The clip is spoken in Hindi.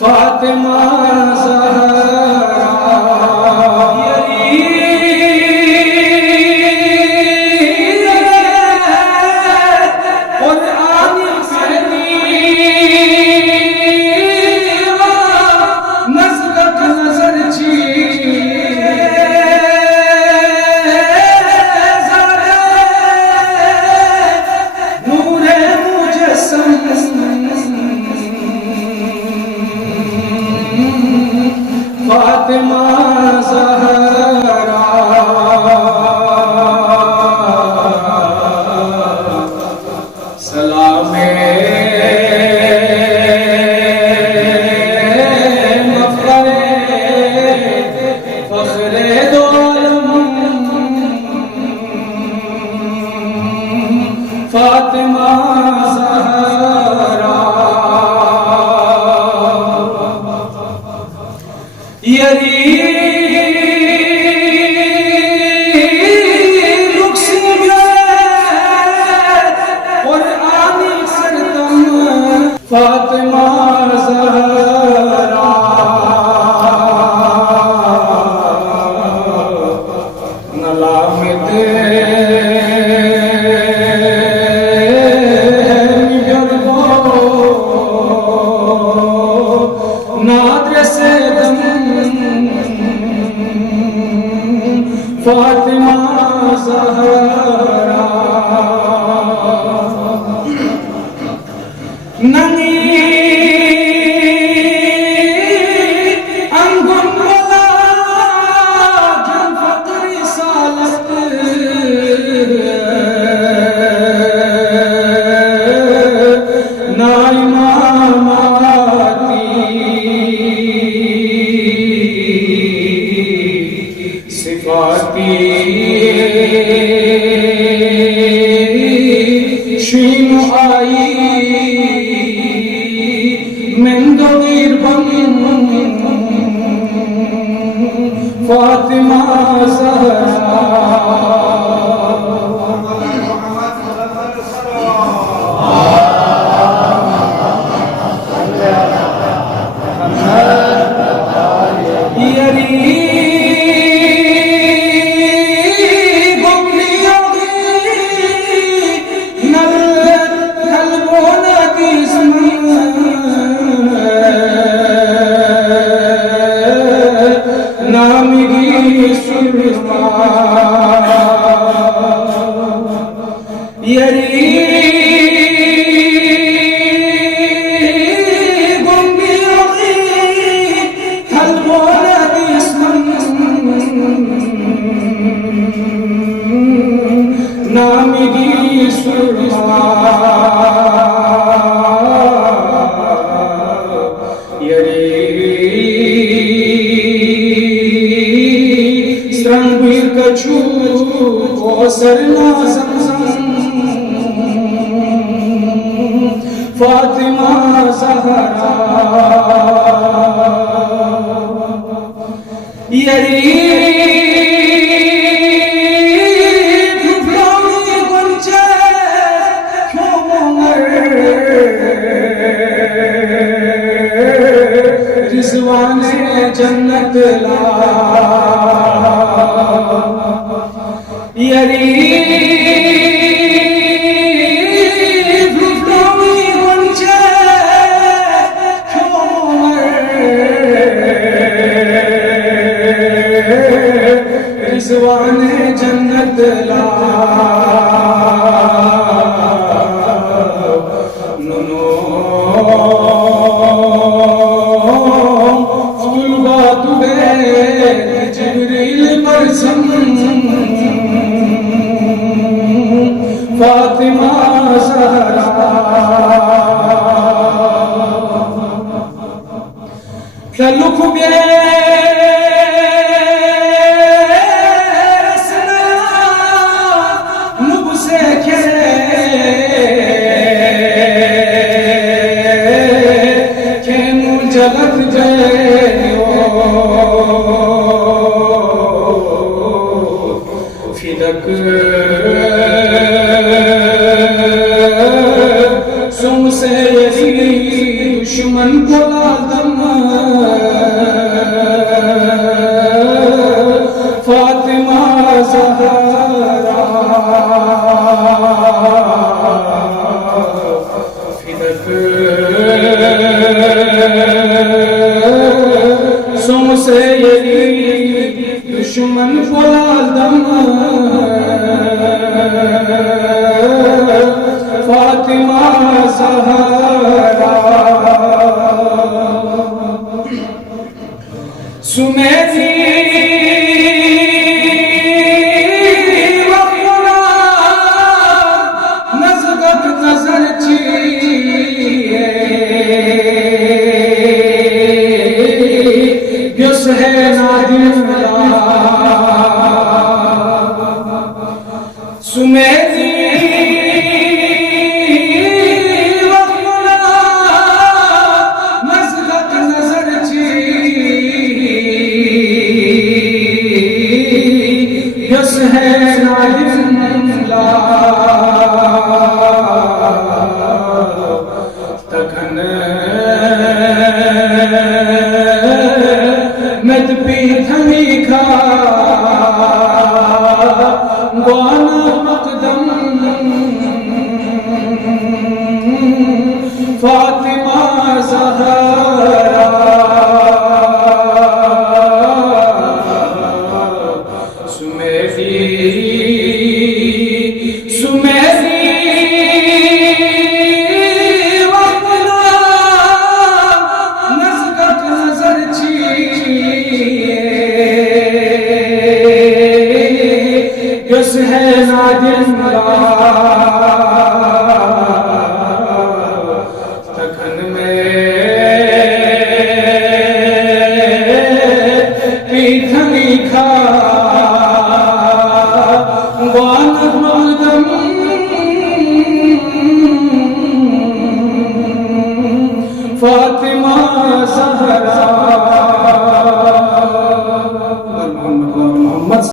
फातिमा फातिमा ज़हरा सलामे मफ़ख़रे फ़ख़्रे दो आलम फातिमा ज़हरा फातिमा ज़हरा नलामित नादर से दम फातिमा ज़हरा शीनु आई मंदोगीर फातिमा ज़हरा Strangvir kachu सरना फातिमा ज़हरा यरी फुफलोनी गुंचे क्यों मोंगर रिज़वाने जन्नत ला यरी फुफलोनी गुंचे क्यों रिज़वाने जन्नत ला नुनो फुलवा तुबे जिब्रील मरसम फातिमा ज़हरा तलुक बेरसना नुब से के मुँह जलत जयो फिदक सुम से यही दुश्मन को लादम फातिमा ज़हरा सुमेरी वक़्तुना नज़गत नज़र चीए युस है नादिम सुमेरी वक़्तुना नज़गत नज़र यस है नादिमला तखन नद पीठनी खा ग्वाना मक़दम फातिमा ज़हरा यस है नादिमला तखन में पीठनी खा